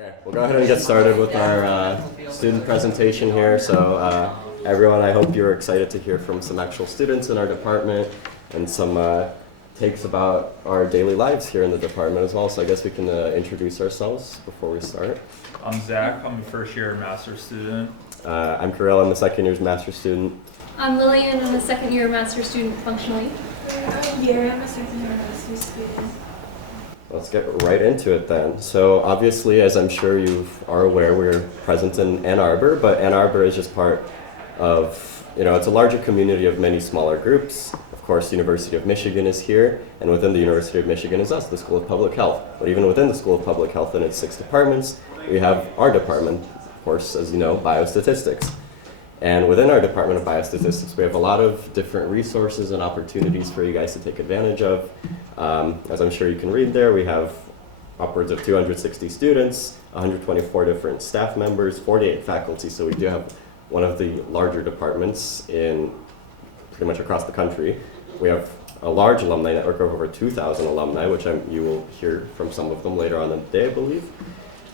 Okay, we'll go ahead and get started with our student presentation here. So everyone, I hope you're excited to hear from some actual students in our department and some takes about our daily lives here in the department as well. So I guess we can introduce ourselves before we start. I'm Zach, I'm a first year master's student. I'm Kirill, I'm a second year's master's student. I'm Lillian, I'm a second year master's student functionally. I'm Yiren, I'm a second year master's student. Let's get right into it then. So obviously, as I'm sure you are aware, we're present in Ann Arbor, but Ann Arbor is just part of, it's a larger community of many smaller groups. Of course, University of Michigan is here, and within the University of Michigan is us, the School of Public Health. But even within the School of Public Health and its 6 departments, we have our department, of course, as you know, Biostatistics. And within our Department of Biostatistics, we have a lot of different resources and opportunities for you guys to take advantage of. As I'm sure you can read there, we have upwards of 260 students, 124 different staff members, 48 faculty, so we do have one of the larger departments in pretty much across the country. We have a large alumni network of over 2,000 alumni, which you will hear from some of them later on in the day, I believe.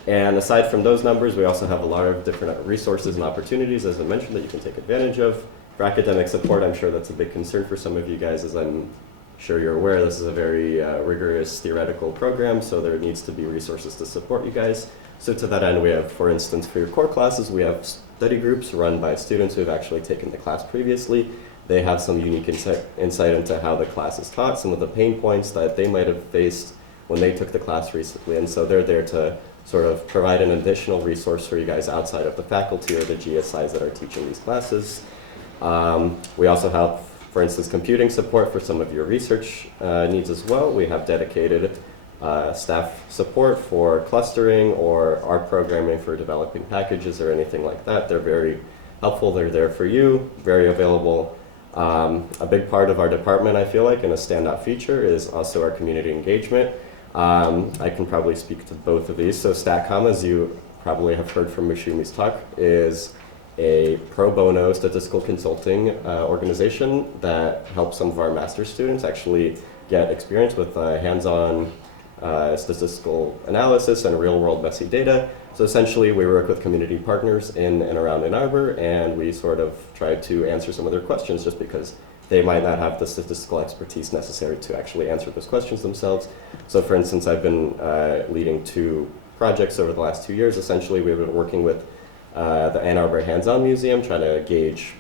And aside from those numbers, we also have a lot of different resources and opportunities, as I mentioned, that you can take advantage of. For academic support, I'm sure that's a big concern for some of you guys, as I'm sure you're aware, this is a very rigorous theoretical program, so there needs to be resources to support you guys. So to that end, we have, for instance, for your core classes, we have study groups run by students who have actually taken the class previously. They have some unique insight into how the class is taught, some of the pain points that they might have faced when they took the class recently, and so they're there to sort of provide an additional resource for you guys outside of the faculty or the GSIs that are teaching these classes. We also have, for instance, computing support for some of your research needs as well. We have dedicated staff support for clustering or R programming for developing packages or anything like that. They're very helpful, they're there for you, very available. A big part of our department, I feel like, and a standout feature is also our community engagement. I can probably speak to both of these. So StatCom, as you probably have heard from Mishumi's talk, is a pro bono statistical consulting organization that helps some of our master's students actually get experience with hands-on statistical analysis and real-world messy data. So essentially, we work with community partners in and around Ann Arbor, and we sort of try to answer some of their questions just because they might not have the statistical expertise necessary to actually answer those questions themselves. So for instance, I've been leading 2 projects over the last 2 years. Essentially, we've been working with the Ann Arbor Hands-On Museum, trying to gauge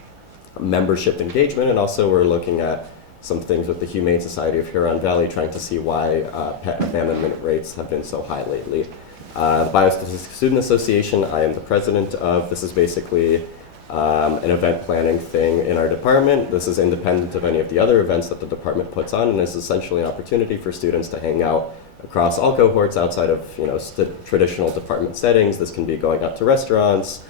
membership engagement, and also we're looking at some things with the Humane Society of Huron Valley, trying to see why pet abandonment rates have been so high lately. The Biostatistics Student Association, I am the president of. This is basically an event planning thing in our department. This is independent of any of the other events that the department puts on, and is essentially an opportunity for students to hang out across all cohorts outside of traditional department settings. This can be going out to restaurants,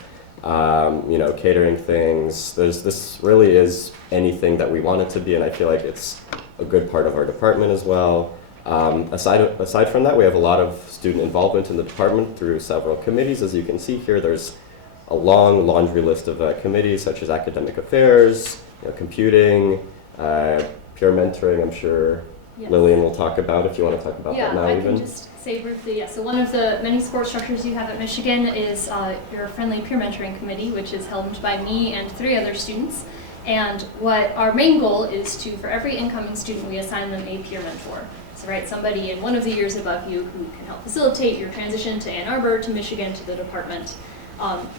catering things. This really is anything that we want it to be, and I feel like it's a good part of our department as well. Aside from that, we have a lot of student involvement in the department through several committees. As you can see here, there's a long laundry list of committees such as academic affairs, computing, peer mentoring. I'm sure yes. Lillian will talk about if you want to talk about that now. I can just say briefly, so one of the many support structures you have at Michigan is your friendly peer mentoring committee, which is helmed by me and 3 other students. And what our main goal is to, for every incoming student, we assign them a peer mentor. So somebody in one of the years above you who can help facilitate your transition to Ann Arbor, to Michigan, to the department.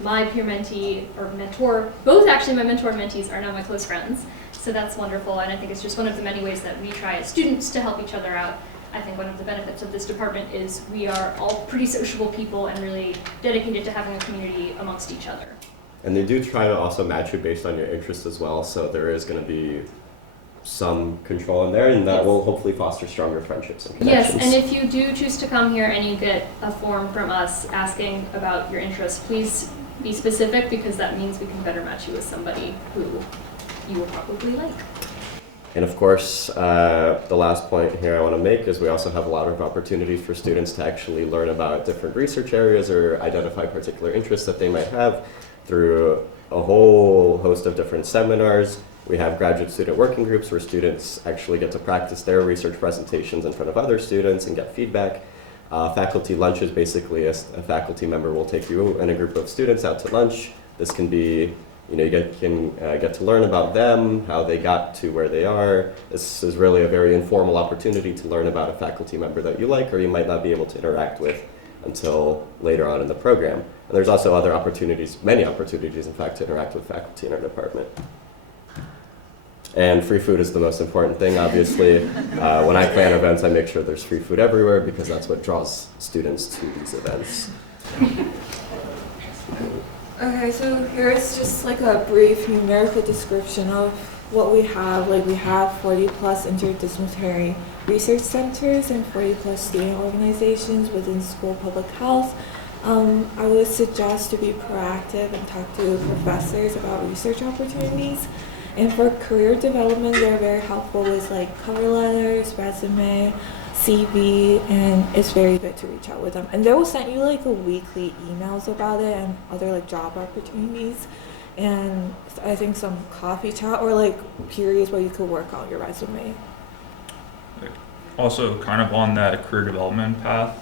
My peer mentee, or mentor, both actually my mentor and mentees are now my close friends. So that's wonderful, and I think it's just one of the many ways that we try as students to help each other out. I think one of the benefits of this department is we are all pretty sociable people and really dedicated to having a community amongst each other. And they do try to also match you based on your interests as well, so there is going to be some control in there, and that will hopefully foster stronger friendships and connections. Yes, and if you do choose to come here and you get a form from us asking about your interests, please be specific, because that means we can better match you with somebody who you will probably like. And of course, the last point here I want to make is we also have a lot of opportunities for students to actually learn about different research areas or identify particular interests that they might have through a whole host of different seminars. We have graduate student working groups where students actually get to practice their research presentations in front of other students and get feedback. Faculty lunch is basically a faculty member will take you and a group of students out to lunch. This can be, you can get to learn about them, how they got to where they are. This is really a very informal opportunity to learn about a faculty member that you like or you might not be able to interact with until later on in the program. And there's also other opportunities, many opportunities in fact, to interact with faculty in our department. And free food is the most important thing, obviously. When I plan events, I make sure there's free food everywhere because that's what draws students to these events. Okay, so here's just like a brief numerical description of what we have. Like we have 40 plus interdisciplinary research centers and 40 plus student organizations within school public health. I would suggest to be proactive and talk to professors about research opportunities. And for career development, they're very helpful with like cover letters, resume, CV, and it's very good to reach out with them. And they will send you like a weekly emails about it and other like job opportunities. And I think some coffee chat or like periods where you could work on your resume. Also, kind of on that career development path,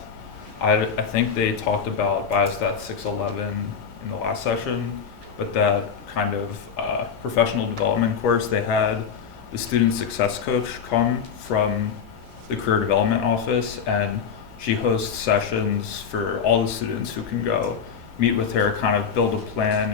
I think they talked about Biostatistics 11 in the last session, but that kind of professional development course they had the student success coach come from the career development office, and she hosts sessions for all the students who can go meet with her, kind of build a plan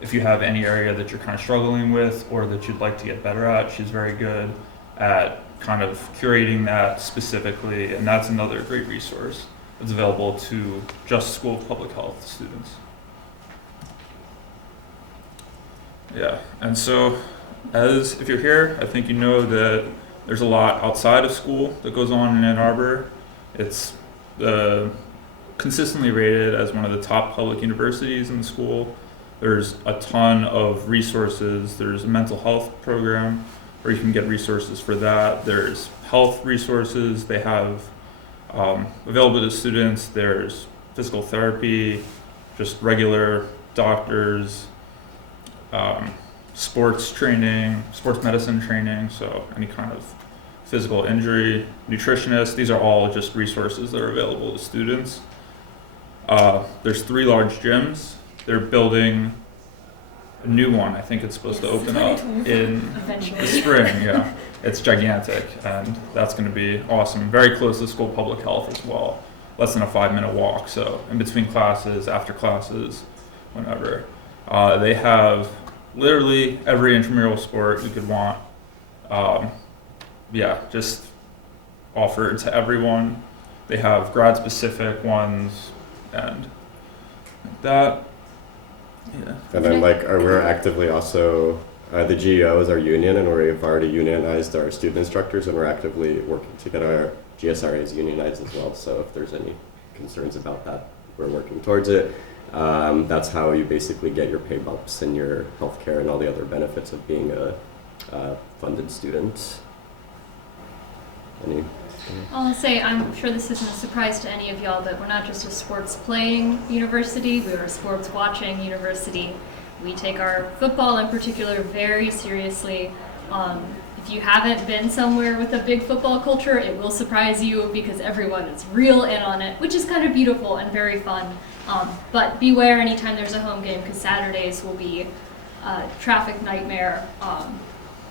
if you have any area that you're kind of struggling with or that you'd like to get better at. She's very good at kind of curating that specifically, and that's another great resource that's available to just School of Public Health students. Yeah, and so if you're here, I think you know that there's a lot outside of school that goes on in Ann Arbor. It's consistently rated as one of the top public universities in the school. There's a ton of resources. There's a mental health program where you can get resources for that. There's health resources they have available to students. There's physical therapy, just regular doctors, sports training, sports medicine training, so any kind of physical injury, nutritionists. These are all just resources that are available to students. There's 3 large gyms. They're building a new one. I think it's supposed to open up in the spring. Yeah, it's gigantic, and that's going to be awesome. Very close to School of Public Health as well. Less than a 5-minute walk. So in between classes, after classes, whenever. They have literally every intramural sport you could want. Just offered to everyone. They have grad-specific ones and like that. Yeah. And then we're actively also, the GEO is our union, and we've already unionized our student instructors, and we're actively working to get our GSRAs unionized as well. So if there's any concerns about that, we're working towards it. That's how you basically get your pay bumps and your healthcare and all the other benefits of being a funded student. I'll say, I'm sure this isn't a surprise to any of y'all, but we're not just a sports playing university, we're a sports watching university. We take our football in particular very seriously. If you haven't been somewhere with a big football culture, it will surprise you because everyone is real in on it, which is kind of beautiful and very fun. But beware anytime there's a home game, because Saturdays will be a traffic nightmare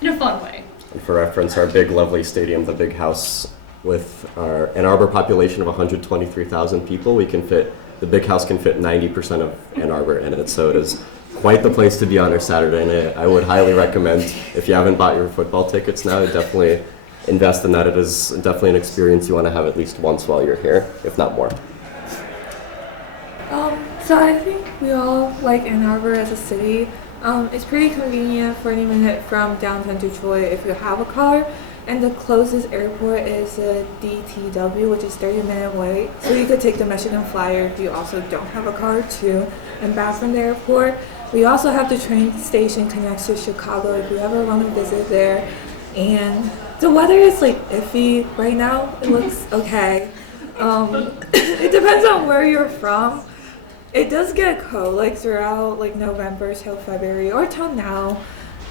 in a fun way. And for reference, our big lovely stadium, the Big House, with our Ann Arbor population of 123,000 people, the Big House can fit 90% of Ann Arbor in it, so it is quite the place to be on a Saturday night. I would highly recommend, if you haven't bought your football tickets now, definitely invest in that. It is definitely an experience you want to have at least once while you're here, if not more. So I think we all like Ann Arbor as a city. It's pretty convenient, 40 minutes from downtown Detroit if you have a car. And the closest airport is a DTW, which is 30-minute wait. So you could take the Michigan Flyer if you also don't have a car too, and back from the airport. We also have the train station connects to Chicago if you ever want to visit there. And the weather is like iffy right now. It looks okay. It depends on where you're from. It does get cold like throughout like November till February or till now,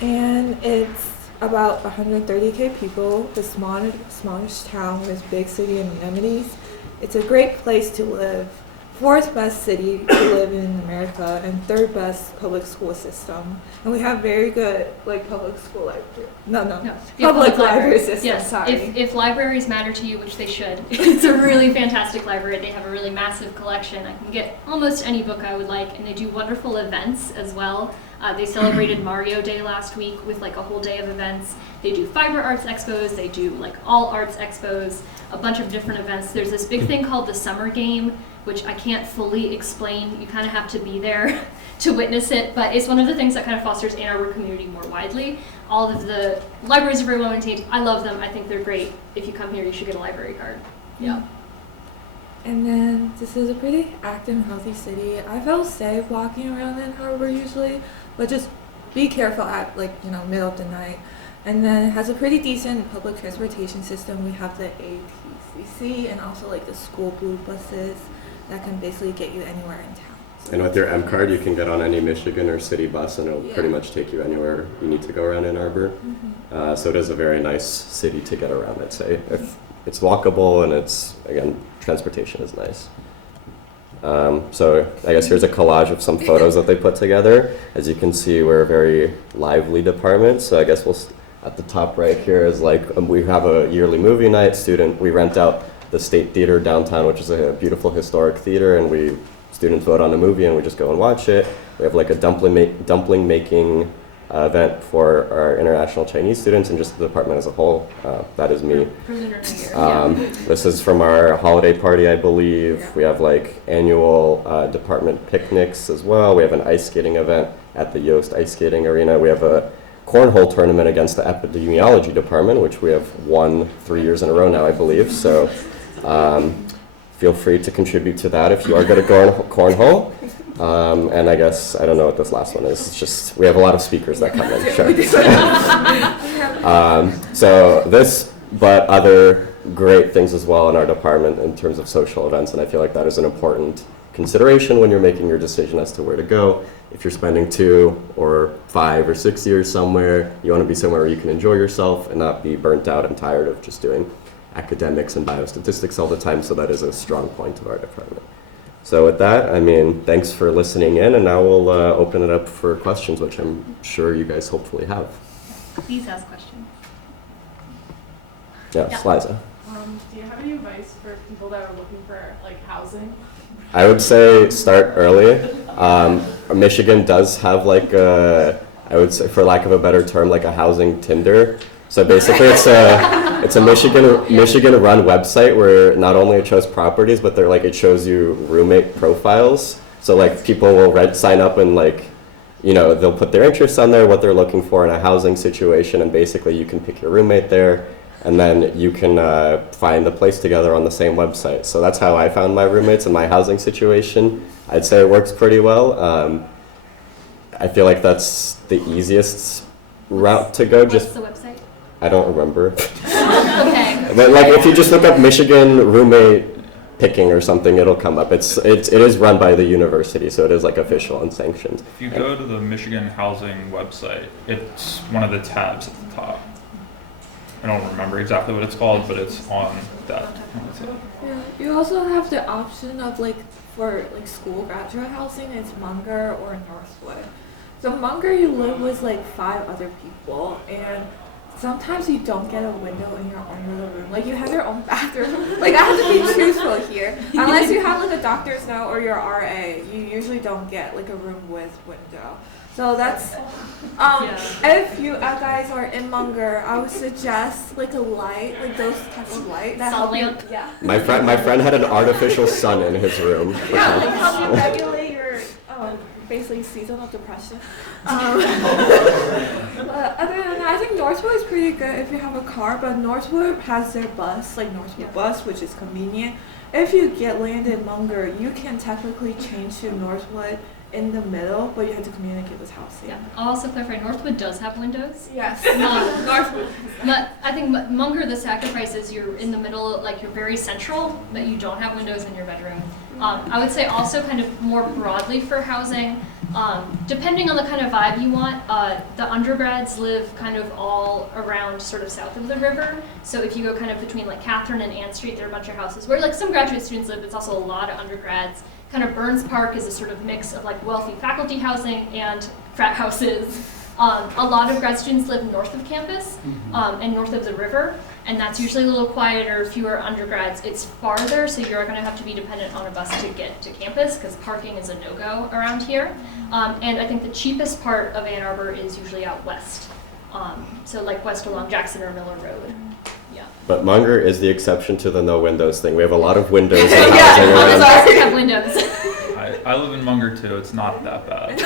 and it's about 130,000 people, the smallest town with big city amenities, It's a great place to live. Fourth best city to live in America, and third best public school system. And we have very good public school library. No. Yeah, Public library system. Yes. Sorry. If libraries matter to you, which they should, it's a really fantastic library. They have a really massive collection. I can get almost any book I would like, and they do wonderful events as well. They celebrated Mario Day last week with a whole day of events. They do fiber arts expos. They do all arts expos. A bunch of different events. There's this big thing called the Summer Game, which I can't fully explain. You kind of have to be there to witness it, but it's one of the things that kind of fosters Ann Arbor community more widely. All of the libraries are very well maintained. I love them. I think they're great. If you come here, you should get a library card. Yeah. And then this is a pretty active and healthy city. I feel safe walking around Ann Arbor usually, but just be careful at middle of the night. And then it has a pretty decent public transportation system. We have the ATCC and also the school blue buses that can basically get you anywhere in town. And with your M card, you can get on any Michigan or city bus, and it'll pretty much take you anywhere you need to go around Ann Arbor. So it is a very nice city to get around, I'd say. If it's walkable, and it's, again, transportation is nice. So I guess here's a collage of some photos that they put together. As you can see, we're a very lively department. So I guess at the top right here is we have a yearly movie night. We rent out the State Theater downtown, which is a beautiful historic theater, and students vote on a movie and we just go and watch it. We have a dumpling making event for our international Chinese students and just the department as a whole. That is me. This is from our holiday party, I believe. Yeah. We have annual department picnics as well. We have an ice skating event at the Yost Ice Skating Arena. We have a cornhole tournament against the epidemiology department, which we have won 3 years in a row now, I believe. So feel free to contribute to that if you are good at cornhole. And I guess, I don't know what this last one is. It's just, we have a lot of speakers that come in, sure. But other great things as well in our department in terms of social events, and I feel like that is an important consideration when you're making your decision as to where to go. If you're spending 2 or 5 or 6 years somewhere, you want to be somewhere where you can enjoy yourself and not be burnt out and tired of just doing academics and biostatistics all the time, so that is a strong point of our department. So with that, thanks for listening in, and now we'll open it up for questions, which I'm sure you guys hopefully have. Please ask questions. Yes, Liza. Do you have any advice for people that are looking for housing? I would say start early. Michigan does have I would say, for lack of a better term, a housing Tinder. So basically it's a Michigan run website where not only it shows properties, but it shows you roommate profiles. So people will sign up and they'll put their interests on there, what they're looking for in a housing situation, and basically you can pick your roommate there, and then you can find a place together on the same website. So that's how I found my roommates in my housing situation. I'd say it works pretty well. I feel like that's the easiest route to go. What's the website? I don't remember. Okay. But if you just look up Michigan roommate picking or something, it'll come up. It is run by the university, so it is official and sanctioned. If you go to the Michigan housing website, it's one of the tabs at the top. I don't remember exactly what it's called, but it's on that. Yeah, you also have the option of for school graduate housing, it's Munger or Northwood. So Munger, you live with 5 other people, and sometimes you don't get a window in your own little room. You have your own bathroom. I have to be truthful here. Unless you have a doctor's note or your RA, you usually don't get a room with window. So that's, if you guys are in Munger, I would suggest a light, those types of light. That Sun help you, lamp. yeah. My friend had an artificial sun in his room. Yeah, help you regulate your basically seasonal depression. Other than that, I think Northwood is pretty good if you have a car, but Northwood has their bus, Northwood bus, which is convenient. If you get landed in Munger, you can technically change to Northwood in the middle, but you have to communicate with housing. Yeah. I'll also clarify, Northwood does have windows. Yes. Northwood. But I think Munger, the sacrifice is you're in the middle, you're very central, but you don't have windows in your bedroom. I would say also kind of more broadly for housing, Depending on the kind of vibe you want, the undergrads live kind of all around sort of south of the river. So if you go kind of between like Catherine and Ann Street, there are a bunch of houses where like some graduate students live, but it's also a lot of undergrads. Kind of Burns Park is a sort of mix of like wealthy faculty housing and frat houses. A lot of grad students live north of campus and north of the river, and that's usually a little quieter, fewer undergrads. It's farther, so you're going to have to be dependent on a bus to get to campus because parking is a no-go around here. And I think the cheapest part of Ann Arbor is usually out west, so like west along Jackson or Miller Road. Yeah. But Munger is the exception to the no windows thing. We have a lot of windows in Yeah, housing all around. the buses have windows. I live in Munger too. It's not that bad.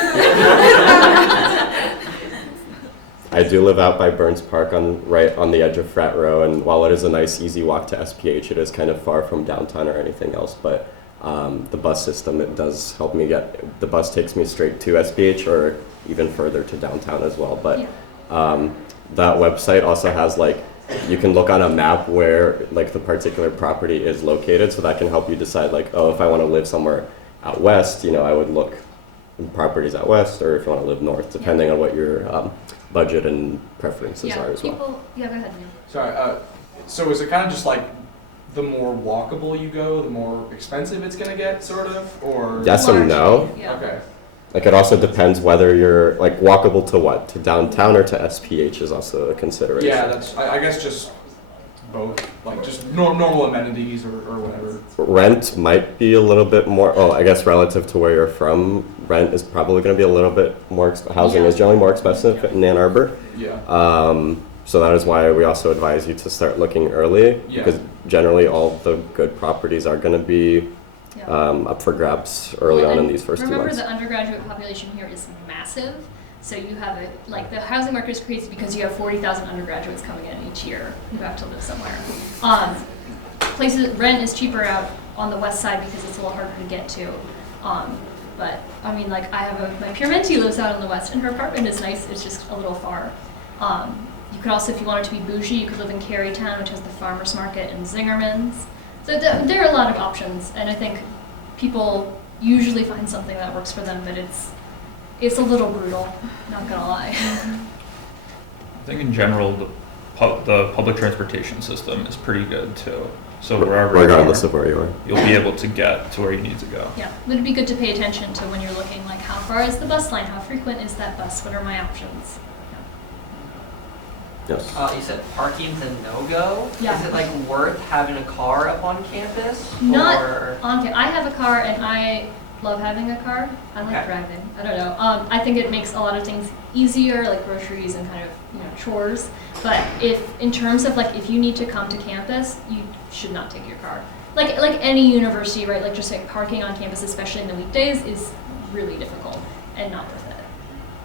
I do live out by Burns Park right on the edge of Frat Row, and while it is a nice easy walk to SPH, it is kind of far from downtown or anything else, but the bus system, it does help me the bus takes me straight to SPH or even further to downtown as well, but that website also has like, you can look on a map where like the particular property is located, so that can help you decide like, oh, if I want to live somewhere out west, I would look properties out west, or if you want to live north, depending on what your budget and preferences are as well. Yeah, go ahead. Sorry, so is it kind of just like the more walkable you go, the more expensive it's gonna get, sort of, or? Yes and no. Yeah. Okay. Like it also depends whether you're like walkable to what? To downtown or to SPH is also a consideration. Yeah, I guess just both, like just normal amenities or whatever. Rent might be a little bit more, I guess relative to where you're from, rent is probably going to be a little bit more, housing is generally more expensive in Ann Arbor. Yeah. So that is why we also advise you to start looking early, Yeah. because generally all the good properties are going to be up for grabs early on in these first 2 months. Remember, the undergraduate population here is massive. So you have the housing market is crazy because you have 40,000 undergraduates coming in each year who have to live somewhere. Rent is cheaper out on the west side because it's a little harder to get to. But I mean, like I have my peer mentee lives out on the west, and her apartment is nice. It's just a little far. You could also, if you wanted to be bougie, you could live in Carytown, which has the farmers market and Zingerman's. So there are a lot of options, and I think people usually find something that works for them, but it's a little brutal, not gonna lie. I think in general, the public transportation system is pretty good too. So wherever Regardless you of where you are. you'll be able to get to where you need to go. Yeah, would it be good to pay attention to when you're looking, like how far is the bus line? How frequent is that bus? What are my options? Yes. You said parking's a no-go? Yeah. Is it like worth having a car up on campus? Not Or I have a car and I love having a car. I like Okay. driving. I don't know. I think it makes a lot of things easier, like groceries and kind of chores. But in terms of like if you need to come to campus, you should not take your car. Like any university, right? Like just like parking on campus, especially in the weekdays, is really difficult and not worth it.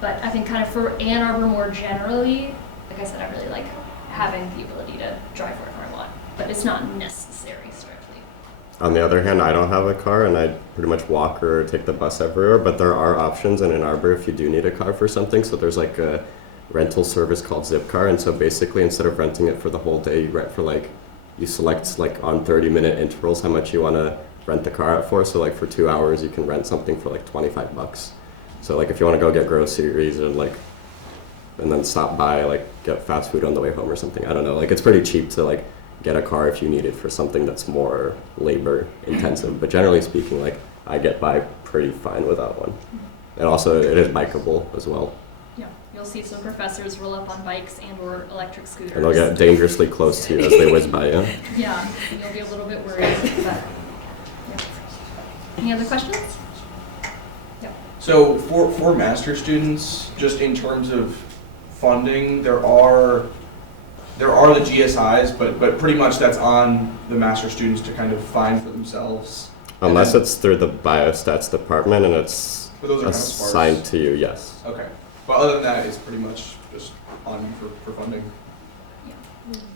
But I think kind of for Ann Arbor more generally, like I said, I really like having the ability to drive wherever I want. But it's not necessary strictly. On the other hand, I don't have a car and I pretty much walk or take the bus everywhere, but there are options in Ann Arbor if you do need a car for something. So there's like a rental service called Zipcar, and so basically instead of renting it for the whole day, you rent for you select like on 30-minute intervals how much you want to rent the car out for. So like for 2 hours you can rent something for like $25. So like if you want to go get groceries and then stop by, like get fast food on the way home or something. I don't know. Like it's pretty cheap to like get a car if you need it for something that's more labor intensive. But generally speaking, like I get by pretty fine without one. And also it is bikeable as well. Yeah, you'll see some professors roll up on bikes and or electric scooters. And they'll get dangerously close to you as they whiz by you. Yeah, and you'll be a little bit worried, but yeah. Any other questions? So for master students, just in terms of funding, there are the GSIs, but pretty much that's on the master students to kind of find for themselves. Unless it's through the biostats department and it's But those are kind of sparse. assigned to you, yes. Okay. But other than that, it's pretty much just on you for funding.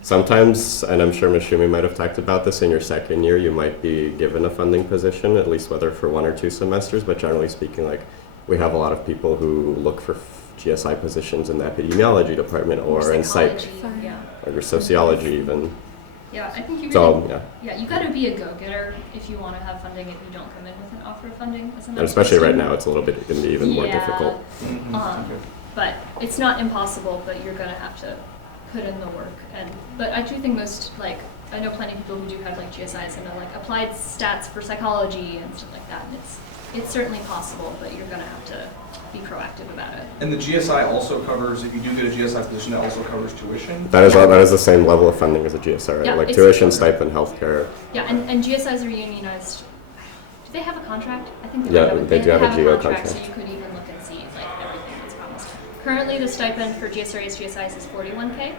Sometimes, and I'm sure Mishumi might have talked about this, in your second year you might be given a funding position, at least whether for 1 or 2 semesters, but generally speaking, like we have a lot of people who look for GSI positions in the epidemiology department or in psych Psychology, yeah. or sociology even. Yeah, I think you really, So yeah, you gotta be a go-getter if you wanna have funding if you don't come in with an offer of funding as a and master's especially right student. now, it's a little bit going to be even more Yeah. difficult. Mhm. Okay. But it's not impossible, but you're gonna have to put in the work. But I do think most, like, I know plenty of people who do have like GSIs and like applied stats for psychology and stuff like that. And it's certainly possible, but you're gonna have to be proactive about it. And the GSI also covers, if you do get a GSI position, that also covers tuition? That is the same level of funding as a GSR, right? Yeah, Like it's- tuition, stipend, healthcare. Yeah, and GSIs are unionized. Do they have a contract? I think they Yeah, might have they do have a GO so contract. you could even look and see like everything that's promised. Currently, the stipend for GSRAs, GSIs is 41K,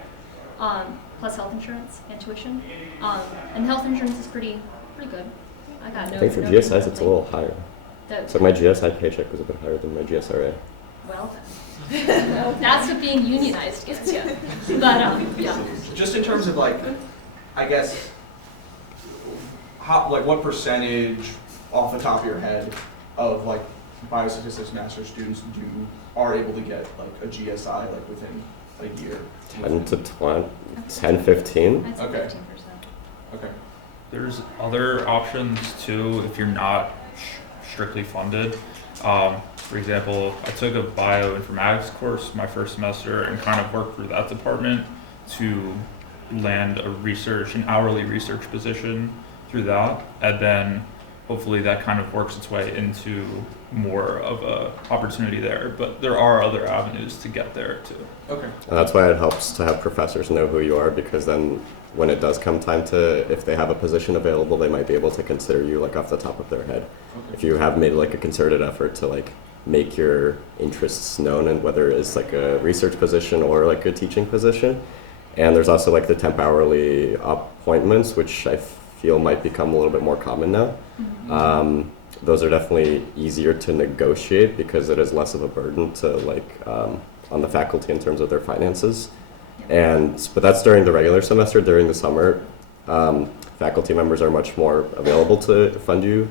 plus health insurance and tuition. And health insurance is pretty good. I got no. I think for no GSIs, it's a complaint. little higher. So my GSI paycheck was a bit higher than my GSRA. Well, then. That's what being unionized gets you. But yeah. Just in terms of like, I guess, what percentage off the top of your head of like biostatistics master's students are able to get like a GSI like within a year? 10 to 20, 10, 15. I'd say Okay. 15%. Okay. There's other options too if you're not strictly funded. For example, I took a bioinformatics course my first semester and kind of worked through that department to land an hourly research position through that, and then hopefully that kind of works its way into more of a opportunity there. But there are other avenues to get there too. Okay. And that's why it helps to have professors know who you are, because then when it does come time to, if they have a position available, they might be able to consider you like off the top of their head. Okay. If you have made like a concerted effort to like make your interests known, and whether it's like a research position or like a teaching position. And there's also like the temp hourly appointments, which I feel might become a little bit more common now. Those are definitely easier to negotiate because it is less of a burden to like on the faculty in terms of their finances. But that's during the regular semester. During the summer, faculty members are much more available to fund you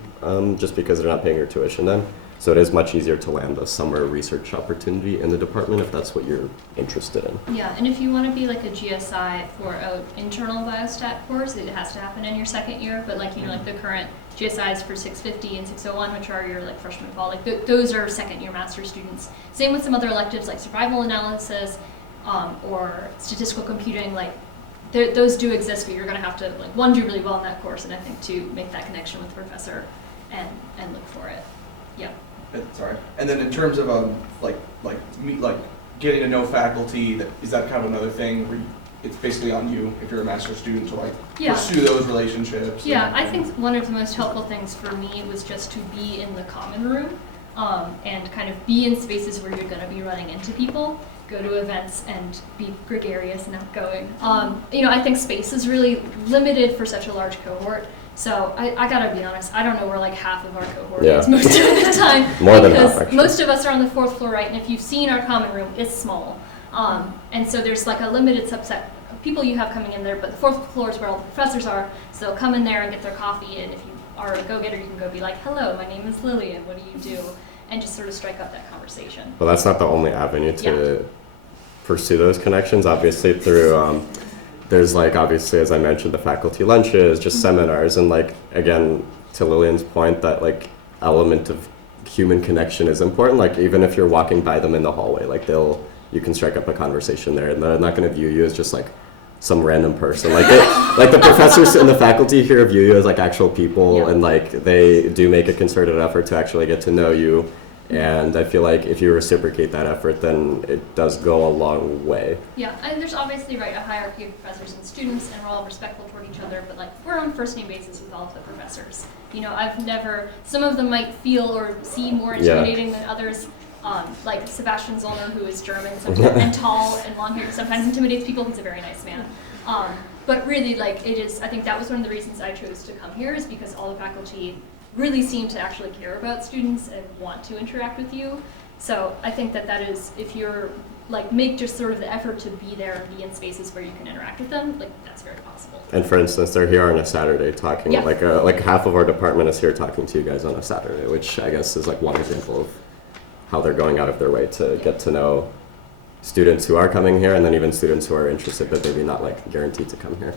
just because they're not paying your tuition then. So it is much easier to land a summer research opportunity in the department if that's what you're interested in. Yeah, and if you want to be like a GSI for an internal biostat course, it has to happen in your second year. But like, you know, like the current GSIs for 650 and 601, which are your like freshman fall, like those are second year master's students. Same with some other electives like survival analysis or statistical computing. Like those do exist, but you're going to have to like one, do really well in that course, and I think two, make that connection with the professor and look for it. Yeah. Sorry. And then in terms of getting to know faculty, is that kind of another thing where it's basically on you if you're a master's student to like pursue those relationships? Yeah, I think one of the most helpful things for me was just to be in the common room and kind of be in spaces where you're going to be running into people, go to events and be gregarious and outgoing. You know, I think space is really limited for such a large cohort. So I gotta be honest, I don't know where like half of our cohort is most of the time. More than half, because actually. most of us are on the fourth floor, right? And if you've seen our common room, it's small. And so there's like a limited subset of people you have coming in there, but the fourth floor is where all the professors are. So they'll come in there and get their coffee, and if you are a go-getter, you can go be like, hello, my name is Lillian, what do you do? And just sort of strike up that conversation. Well, that's not the only avenue to pursue those connections. Obviously, through there's like obviously, as I mentioned, the faculty lunches, just seminars, and like again to Lillian's point, that like element of human connection is important. Like even if you're walking by them in the hallway, like you can strike up a conversation there, and they're not going to view you as just like some random person. Like like the professors and the faculty here view you as like actual people, and like they do make a concerted effort to actually get to know you. And I feel like if you reciprocate that effort, then it does go a long way. Yeah, and there's obviously, right, a hierarchy of professors and students, and we're all respectful toward each other, but like, we're on first name basis with all of the professors. You know, some of them might feel or see more intimidating than others. Like Sebastian Zollner, who is German and tall and long hair, sometimes intimidates people. He's a very nice man. But really, like, I think that was one of the reasons I chose to come here, is because all the faculty really seem to actually care about students and want to interact with you. So I think that is, if you're like, make just sort of the effort to be there and be in spaces where you can interact with them, like that's very possible. And for instance, they're here on a Saturday talking, like half of our department is here talking to you guys on a Saturday, which I guess is like one example of how they're going out of their way to get to know students who are coming here, and then even students who are interested but maybe not like guaranteed to come here.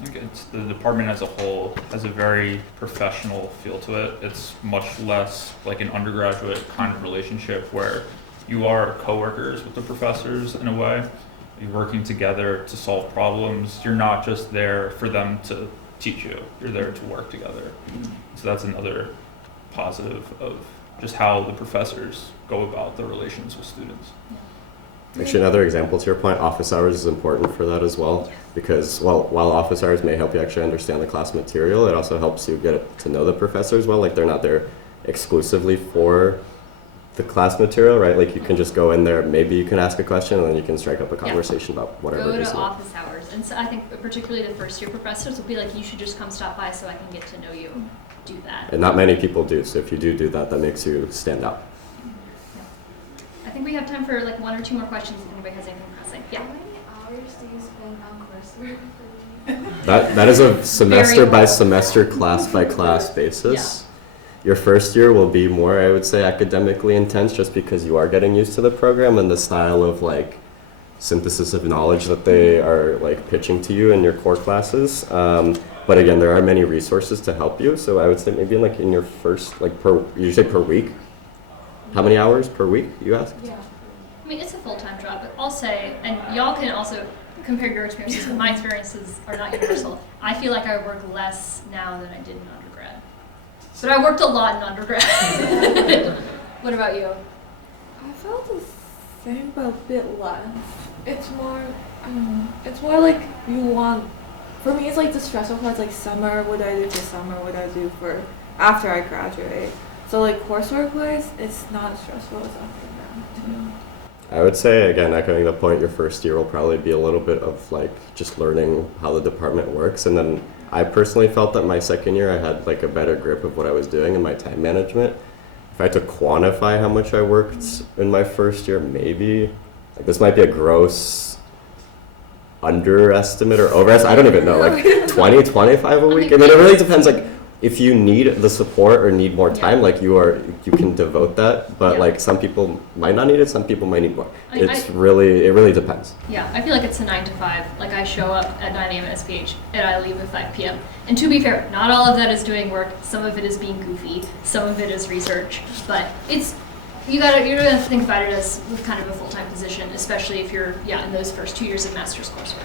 I think it's the department as a whole has a very professional feel to it. It's much less like an undergraduate kind of relationship where you are coworkers with the professors in a way. You're working together to solve problems. You're not just there for them to teach you. You're there to work together. So that's another positive of just how the professors go about their relations with students. Actually, another example to your point, office hours is important for that as well, because while office hours may help you actually understand the class material, it also helps you get to know the professors well. Like they're not there exclusively for the class material, right? Like you can just go in there, maybe you can ask a question, and then you can strike up a conversation about whatever Go it is. to office hours. And so I think particularly the first year professors will be like, you should just come stop by so I can get to know you. Do that. And not many people do, so if you do that, that makes you stand out. I think we have time for like one or two more questions if anybody has anything pressing. Yeah. How many hours do you spend on coursework per week? That is a semester by semester, class by class basis. Your first year will be more, I would say, academically intense just because you are getting used to the program and the style of like synthesis of knowledge that they are like pitching to you in your core classes. But again, there are many resources to help you. So I would say maybe like in your first, like you say per week? How many hours per week, you asked? Yeah. I mean, it's a full-time job, but I'll say, and y'all can also compare your experiences, but my experiences are not universal. I feel like I work less now than I did in undergrad. But I worked a lot in undergrad. What about you? I felt the same, but a bit less. It's more, I don't know, it's more like you want, for me it's like the stressful part's like summer, what do I do for summer, what do I do for after I graduate. So like coursework wise, it's not as stressful as undergrad. I would say, again, echoing the point, your first year will probably be a little bit of like just learning how the department works. And then I personally felt that my second year I had like a better grip of what I was doing and my time management. If I had to quantify how much I worked in my first year, maybe, like this might be a gross underestimate or overestimate, I don't even know, like 20, 25 a week. I mean, it really depends, like, if you need the support or need more time, like you can devote that, but like some people might not need it, some people might need more. It really depends. Yeah, I feel like it's a 9 to 5. Like I show up at 9 a.m. at SPH and I leave at 5 p.m. And to be fair, not all of that is doing work. Some of it is being goofy. Some of it is research. But you're gonna think about it as kind of a full-time position, especially if you're in those first 2 years of master's coursework.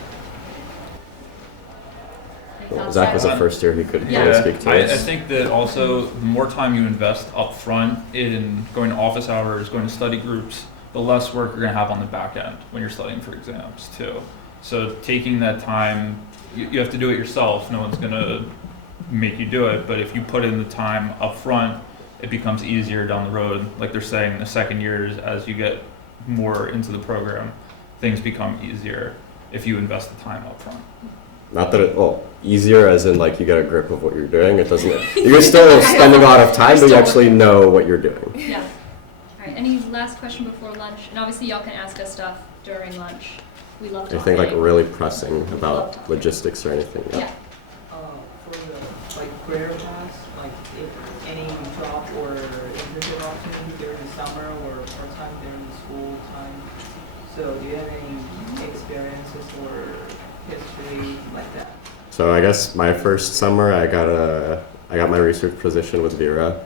Well, Zach was a first year, he could speak to I us. think that also the more time you invest up front in going to office hours, going to study groups, the less work you're going to have on the back end when you're studying for exams too. So taking that time, you have to do it yourself. No one's going to make you do it, but if you put in the time up front, it becomes easier down the road. Like they're saying, in the second years, as you get more into the program, things become easier if you invest the time up front. Not that easier as in like you get a grip of what you're doing. It doesn't, you're still spending a lot of time, but you actually know what you're doing. Yeah. All right, any last question before lunch? And obviously y'all can ask us stuff during lunch. We love talking. Anything like really pressing about logistics or anything? Yeah. For the like career paths, like if any job or internship opportunity during the summer or part-time during the school time. So do you have any experiences or history like that? So I guess my first summer I got my research position with Vera.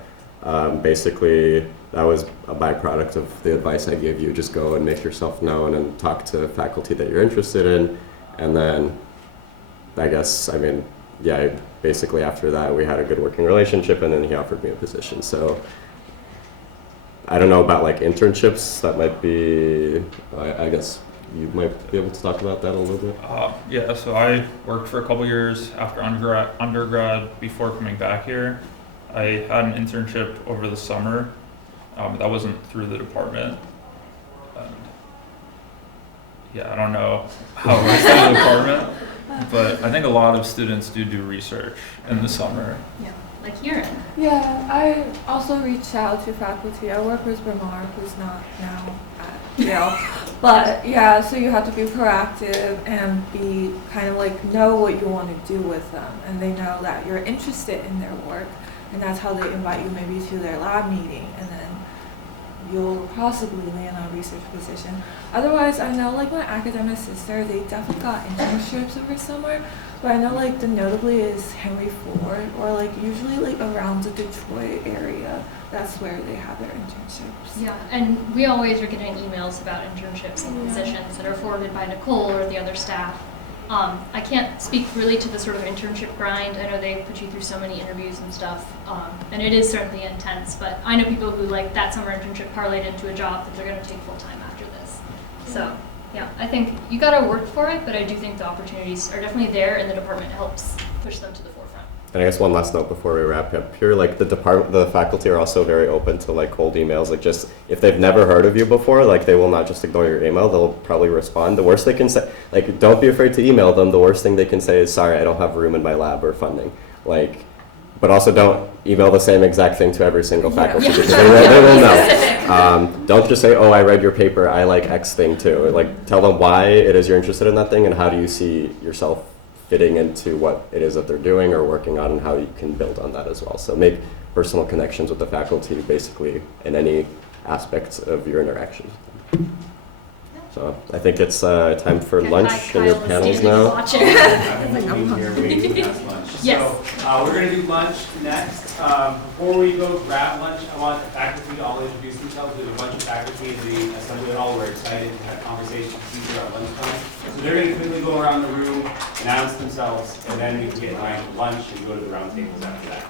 Basically that was a byproduct of the advice I gave you. Just go and make yourself known and talk to faculty that you're interested in. And then basically after that we had a good working relationship and then he offered me a position. So I don't know about like internships, that might be, I guess you might be able to talk about that a little bit. So I worked for a couple years after undergrad before coming back here. I had an internship over the summer. That wasn't through the department. And I don't know how it works through the department, but I think a lot of students do research in the summer. Yeah, like Yiren. Yeah, I also reached out to faculty. I work with Bernard, who's not now at Yale. But yeah, so you have to be proactive and be kind of like know what you want to do with them. And they know that you're interested in their work. And that's how they invite you maybe to their lab meeting. And then you'll possibly land on a research position. Otherwise, I know like my academic sister, they definitely got internships over summer. But I know like the notably is Henry Ford, or like usually like around the Detroit area. That's where they have their internships. Yeah, and we always are getting emails about internships and positions that are forwarded by Nicole or the other staff. I can't speak really to the sort of internship grind. I know they put you through so many interviews and stuff, and it is certainly intense, but I know people who like that summer internship parlayed into a job that they're going to take full time after this. So, yeah, I think you got to work for it, but I do think the opportunities are definitely there, and the department helps push them to the forefront. And I guess one last note before we wrap up here, like the faculty are also very open to like cold emails. Like just if they've never heard of you before, like they will not just ignore your email. They'll probably respond. The worst they can say, like don't be afraid to email them. The worst thing they can say is sorry, I don't have room in my lab or funding. Like, but also don't email the same exact thing to every single faculty because they will know. Don't just say, oh, I read your paper, I like X thing too. Like tell them why it is you're interested in that thing and how do you see yourself fitting into what it is that they're doing or working on and how you can build on that as well. So make personal connections with the faculty basically in any aspects of your interactions. So I think it's time for lunch and your panels now. Yes. So we're going to do lunch next. Before we go grab lunch, I want the faculty to all introduce themselves. There's a bunch of faculty in the assembly hall. We're excited to have conversations with you at lunchtime. So they're going to quickly go around the room, announce themselves, and then we can get in line for lunch and go to the round tables after that.